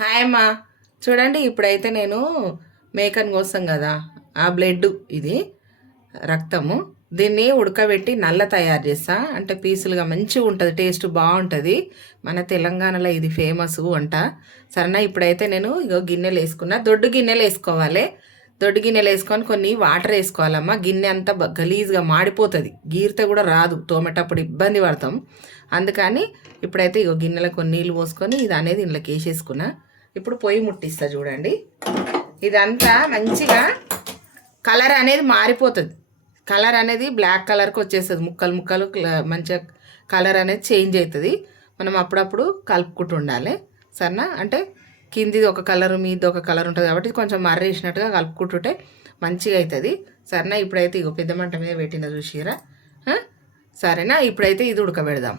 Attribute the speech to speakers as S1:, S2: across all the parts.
S1: Hi అమ్మా. చూడండి ఇప్పుడైతే నేను మేకన్ కోసం కదా ఆ బ్లడ్ ఇది రక్తము. దీన్ని ఉడకబెట్టి నల్ల తయారు చేస్తా. అంటే పీసులుగా మంచిగా ఉంటుంది టేస్ట్ బాగుంటుంది. మన తెలంగాణలో ఇది ఫేమస్ వంట సరేనా ఇప్పుడైతే నేను ఇగో గిన్నెలు వేసుకున్నా. దొడ్డు గిన్నెలు వేసుకోవాలి. దొడ్డు గిన్నెలు వేసుకొని కొన్ని వాటర్ వేసుకోవాలమ్మా. గిన్నె అంతా గలీజ్గా మాడిపోతుంది. గీరితే కూడా రాదు. తోమేటప్పుడు ఇబ్బంది పడతాం. అందుకని ఇప్పుడైతే ఇగో గిన్నెలో కొన్ని నీళ్ళు పోసుకొని ఇది అనేది ఇంట్లోకి వేసేసుకున్నా. ఇప్పుడు పొయ్యి ముట్టిస్తా చూడండి. ఇదంతా మంచిగా కలర్ అనేది మారిపోతుంది. కలర్ అనేది బ్లాక్ కలర్కి వచ్చేస్తుంది. ముక్కలు ముక్కలు క్ల- మంచిగా కలర్ అనేది చేంజ్ అవుతుంది మనం అప్పుడప్పుడు కలుపుకుంటూ ఉండాలి. సరేనా? అంటే కిందిది ఒక కలర్ మీది ఒక కలర్ ఉంటుంది కాబట్టి కొంచెం మర్రేసినట్టుగా కలుపుకుంటుంటే మంచిగా అవుతుంది సరేనా? ఇప్పుడైతే ఇగో పెద్ద మంట మీద పెట్టిన చూసిరా సరేనా? ఇప్పుడైతే ఇది ఉడకబెడదాం.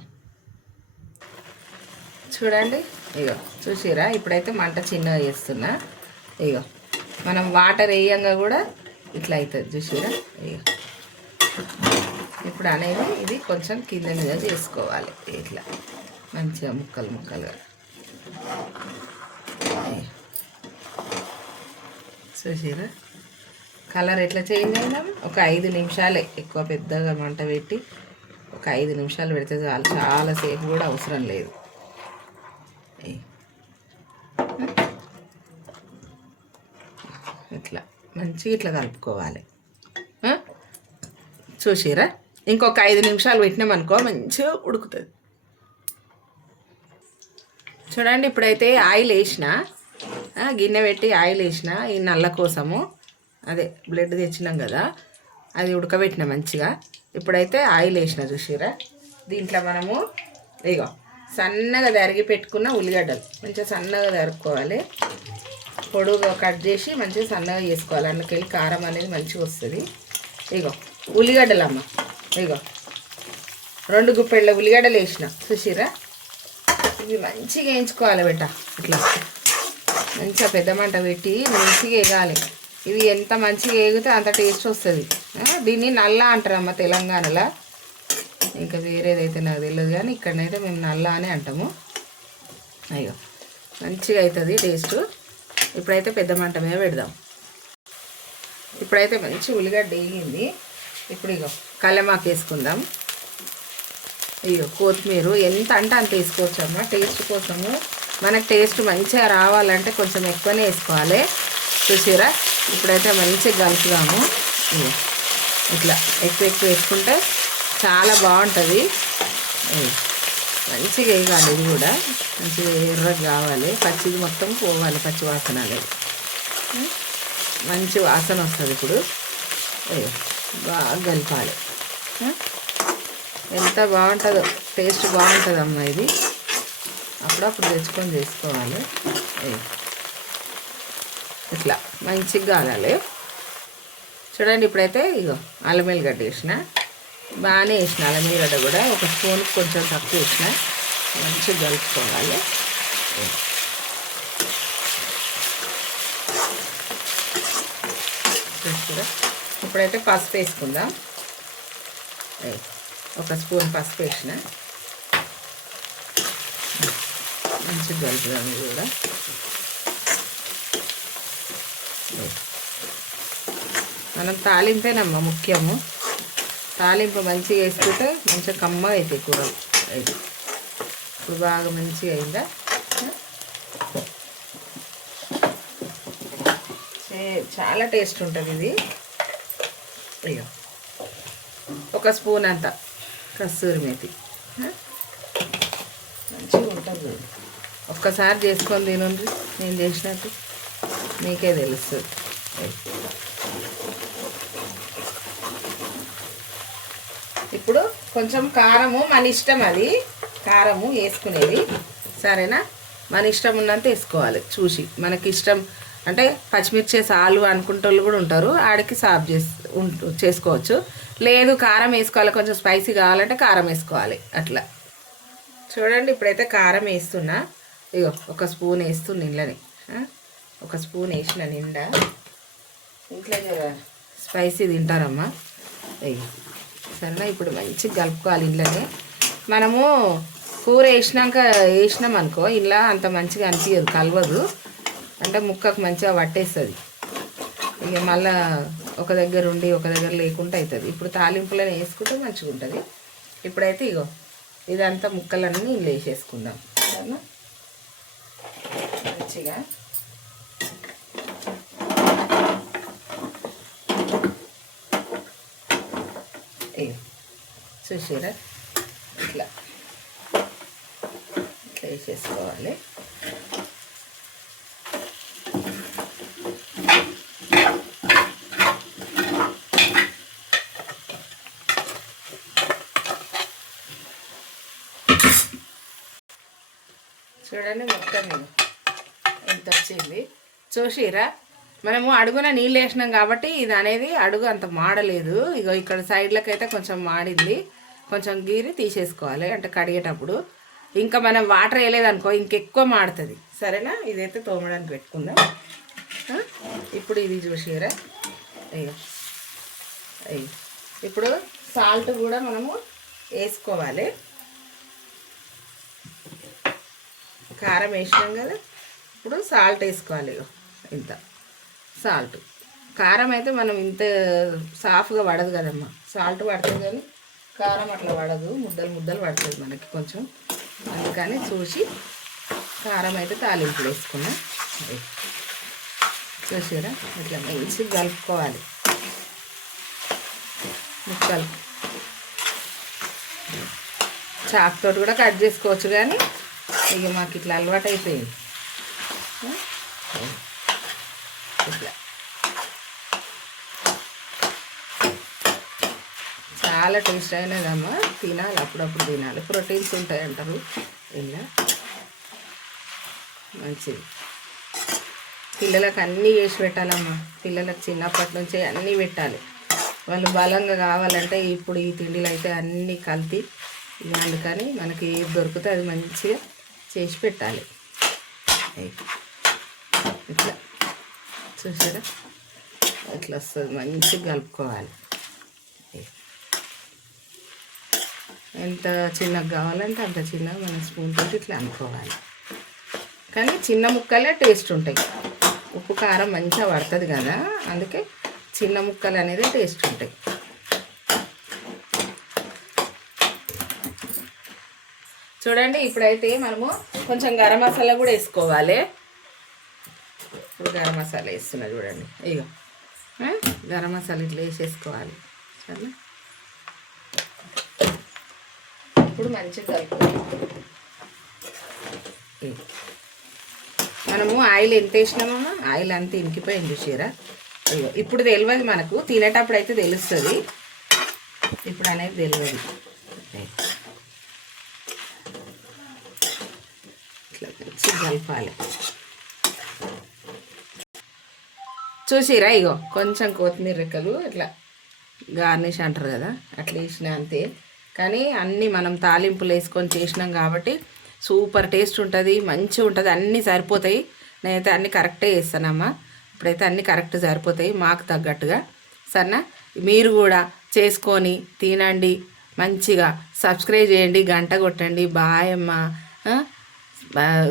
S1: చూడండి. ఇగో చూసిరా? ఇప్పుడైతే మంట చిన్నగా చేస్తున్నా. ఇగో మనం వాటర్ వేయంగా కూడా ఇట్లా అవుతుంది చూసిరా? ఇగో. ఇప్పుడు అనేది ఇది కొంచెం కింద మీద చేసుకోవాలి ఇట్లా. మంచిగా ముక్కలు ముక్కలుగా. చూసిరా? కలర్ ఎట్లా చేంజ్ అయినా ఒక ఐదు నిమిషాలే ఎక్కువ పెద్దగా మంట పెట్టి ఒక ఐదు నిమిషాలు పెడితే చాలు చాలాసేపు కూడా అవసరం లేదు. ఇట్లా. మంచిగా ఇట్లా కలుపుకోవాలి. చూసిరా? ఇంకొక ఐదు నిమిషాలు పెట్టినామనుకో మంచిగా ఉడుకుతుంది. చూడండి ఇప్పుడైతే ఆయిల్ వేసిన. గిన్నె పెట్టి ఆయిల్ వేసిన ఈ నల్ల కోసము. అదే బ్లడ్ తెచ్చినాం కదా. అది ఉడకబెట్టిన మంచిగా. ఇప్పుడైతే ఆయిల్ వేసిన చూసిరా? దీంట్లో మనము ఇగో సన్నగా తరిగి పెట్టుకున్న ఉల్లిగడ్డలు. మంచిగా సన్నగా తరుక్కోవాలి. పొడుగా కట్ చేసి మంచిగా సన్నగా చేసుకోవాలి. అందుకెళ్ళి కారం అనేది మంచిగా వస్తుంది. ఇగో ఉల్లిగడ్డలు అమ్మ ఇగో రెండు గుప్పెళ్ళ ఉల్లిగడ్డలు వేసిన. చూసిరా ఇవి మంచిగా వేయించుకోవాలి బిడ్డ. ఇట్లా. మంచిగా పెద్ద మంట పెట్టి మంచిగా వేయాలి ఇవి ఎంత మంచిగా వేగితే అంత టేస్ట్ వస్తుంది. దీన్ని నల్ల అంటారమ్మ తెలంగాణలో. ఇంకా వేరేదైతే నాకు తెలియదు కానీ ఇక్కడనైతే మేము నల్ల అని అంటాము. అయ్యో మంచిగా అవుతుంది టేస్ట్. ఇప్పుడైతే పెద్ద మంట మీద పెడదాం. ఇప్పుడైతే మంచి ఉల్లిగడ్డ వేగింది. ఇప్పుడు ఇగో కల్లెమాకు వేసుకుందాం. అయ్యో కొత్తిమీర ఎంత అంటే అంత వేసుకోవచ్చమ్మా టేస్ట్ కోసము మనకు టేస్ట్ మంచిగా రావాలంటే కొంచెం ఎక్కువనే వేసుకోవాలి. చూసిరా? ఇప్పుడైతే మంచిగా కలుపుదాము. ఇట్లా ఎక్కువ ఎక్కువ వేసుకుంటే చాలా బాగుంటుంది. మంచిగా వేయాలి ఇది కూడా. మంచిగా ఎర్రగా కావాలి. పచ్చిది మొత్తం పోవాలి పచ్చి వాసన? మంచి వాసన వస్తుంది ఇప్పుడు. బాగా కలపాలి ఉం? ఎంత బాగుంటుందో టేస్ట్ బాగుంటుంది అమ్మ ఇది. అప్పుడప్పుడు తెచ్చుకొని చేసుకోవాలి. ఇట్లా మంచిగా కాలాలి చూడండి ఇప్పుడైతే ఇగో అల్లం వెల్లిగడ్డ వేసిన. బాగానే వేసిన అల్లం కూడా. ఒక స్పూన్ కొంచెం తక్కువ వేసిన. మంచిగా కలుపుకోవాలి. ఇప్పుడైతే పసుపు వేసుకుందాం. ఒక స్పూన్ పసుపు వేసిన. మంచిగా కలుపుదాం కూడా. మనం తాలింపేనమ్మా ముఖ్యము. తాలింపు మంచిగా వేసుకుంటే మంచిగా కమ్మ అయితే కూర. ఇప్పుడు బాగా మంచిగా అయిందా? చాలా టేస్ట్ ఉంటుంది ఇది. అయ్యో. ఒక స్పూన్ అంత కస్తూరి మేతి. మంచిగా ఉంటుంది ఒక్కసారి చేసుకొని తినండి. నేను చేసినట్టు మీకే తెలుస్తుంది ఇప్పుడు కొంచెం కారము మన ఇష్టం అది. కారము వేసుకునేది. సరేనా? మన ఇష్టం ఉన్నంత వేసుకోవాలి. చూసి. మనకి ఇష్టం అంటే పచ్చిమిర్చి సాలు అనుకుంటోళ్ళు కూడా ఉంటారు. ఆడికి సాఫ్ చేసి చేసుకోవచ్చు. లేదు కారం వేసుకోవాలి. కొంచెం స్పైసీ కావాలంటే కారం వేసుకోవాలి. అట్లా. చూడండి ఇప్పుడైతే కారం వేస్తున్నా. ఇగో ఒక స్పూన్ వేస్తున్నా నిండని ఒక స్పూన్ వేసిన నిండా. ఇంట్లో స్పైసీ తింటారమ్మా. అయ్యి సరేనా? ఇప్పుడు మంచిగా కలుపుకోవాలి ఇంట్లోనే. మనము కూర వేసినాక వేసినాం అనుకో ఇలా అంత మంచిగా అనిపించదు కలవదు. అంటే ముక్కకు మంచిగా పట్టేస్తుంది. ఇక మళ్ళా ఒక దగ్గర ఉండి ఒక దగ్గర లేకుండా అవుతుంది ఇప్పుడు తాలింపులను వేసుకుంటే మంచిగా ఉంటుంది. ఇప్పుడైతే ఇగో ఇదంతా ముక్కలన్నీ ఇలా వేసేసుకుందాం. మంచిగా ఇగో చూసారా? ఇట్లా. ఇట్లా వేసేసుకోవాలి. చూడండి మొత్తం ఎంత వచ్చింది? చూసిరా? మనము అడుగున నీళ్ళు వేసినాం కాబట్టి ఇది అనేది అడుగు అంత మాడలేదు. ఇగో ఇక్కడ సైడ్లకైతే అయితే కొంచెం మాడింది. కొంచెం గీరి తీసేసుకోవాలి. అంటే కడిగేటప్పుడు ఇంకా మనం వాటర్ వేయలేదనుకో ఇంకెక్కువ మాడుతుంది. సరేనా? ఇదైతే తోమడానికి పెట్టుకుందాం. ఇప్పుడు ఇది చూసిరా అయ్యో. అయ్యో. ఇప్పుడు సాల్ట్ కూడా మనము వేసుకోవాలి. కారం వేసినాం కదా? ఇప్పుడు సాల్ట్ వేసుకోవాలి ఇగో. ఇంత. సాల్ట్. కారం అయితే మనం ఇంత సాఫ్గా పడదు కదమ్మా. సాల్ట్ పడుతుంది కానీ కారం అట్లా పడదు ముద్దలు ముద్దలు పడుతుంది మనకి కొంచెం. అందుకని చూసి కారం అయితే తాలింపులు వేసుకున్నాం. చూసారా? ఇట్లా మంచి కలుపుకోవాలి. ముక్కలు. చాకుతోటి కూడా కట్ చేసుకోవచ్చు కానీ ఇక మాకు ఇట్లా అలవాటు అయిపోయింది ఆ? ఇట్లా చాలా టేస్ట్ అయినదమ్మా. తినాలి అప్పుడప్పుడు తినాలి. ప్రోటీన్స్ ఉంటాయి అంటారు. ఇలా మంచిది. పిల్లలకు అన్నీ చేసి పెట్టాలమ్మా. పిల్లలకు చిన్నప్పటి నుంచే అన్నీ పెట్టాలి. వాళ్ళు బలంగా కావాలంటే ఇప్పుడు ఈ తిండిలు అయితే అన్నీ కల్తీ. అందుకని మనకి ఏది దొరికితే అది మంచిగా చేసి పెట్టాలి. ఇట్లా. చూసారా? ఇట్లా వస్తుంది. మంచిగా కలుపుకోవాలి. ఎంత చిన్నగా కావాలంటే అంత చిన్నగా మన స్పూన్ తోటి ఇట్లా అనుకోవాలి. కానీ చిన్న ముక్కలే టేస్ట్ ఉంటాయి. ఉప్పు కారం మంచిగా పడుతుంది కదా అందుకే చిన్న ముక్కలు అనేది టేస్ట్ ఉంటాయి. చూడండి ఇప్పుడైతే మనము కొంచెం గరం మసాలా కూడా వేసుకోవాలి. ఇప్పుడు గరం మసాలా వేస్తున్నా చూడండి. ఇక గరం మసాలా ఇట్లా వేసేసుకోవాలి. సరే ఇప్పుడు మంచిగా కలుపుకోవాలి మనము ఆయిల్ ఎంత వేసినామమ్మా? ఆయిల్ అంతా ఇంకిపోయింది చూసారా. అయ్యో ఇప్పుడు తెలియదు మనకు. తినేటప్పుడు అయితే తెలుస్తుంది. ఇప్పుడు అనేది తెలియదు ఇట్లా కలపాలి. చూసిరా ఇగో కొంచెం కొత్తిమీర రెక్కలు ఇట్లా గార్నిష్ అంటారు కదా అట్లా వేసిన అంతే. కానీ అన్నీ మనం తాలింపులు వేసుకొని చేసినాం కాబట్టి సూపర్ టేస్ట్ ఉంటుంది మంచిగా ఉంటుంది. అన్నీ సరిపోతాయి. నేనైతే అన్నీ కరెక్టే చేస్తానమ్మా. ఇప్పుడైతే అన్నీ కరెక్ట్ సరిపోతాయి మాకు తగ్గట్టుగా. సరేనా? మీరు కూడా చేసుకొని తినండి. మంచిగా సబ్స్క్రైబ్ చేయండి గంట కొట్టండి. బాయ్ అమ్మా.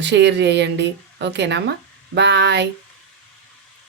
S1: షేర్ చేయండి. ఓకేనమ్మా బాయ్.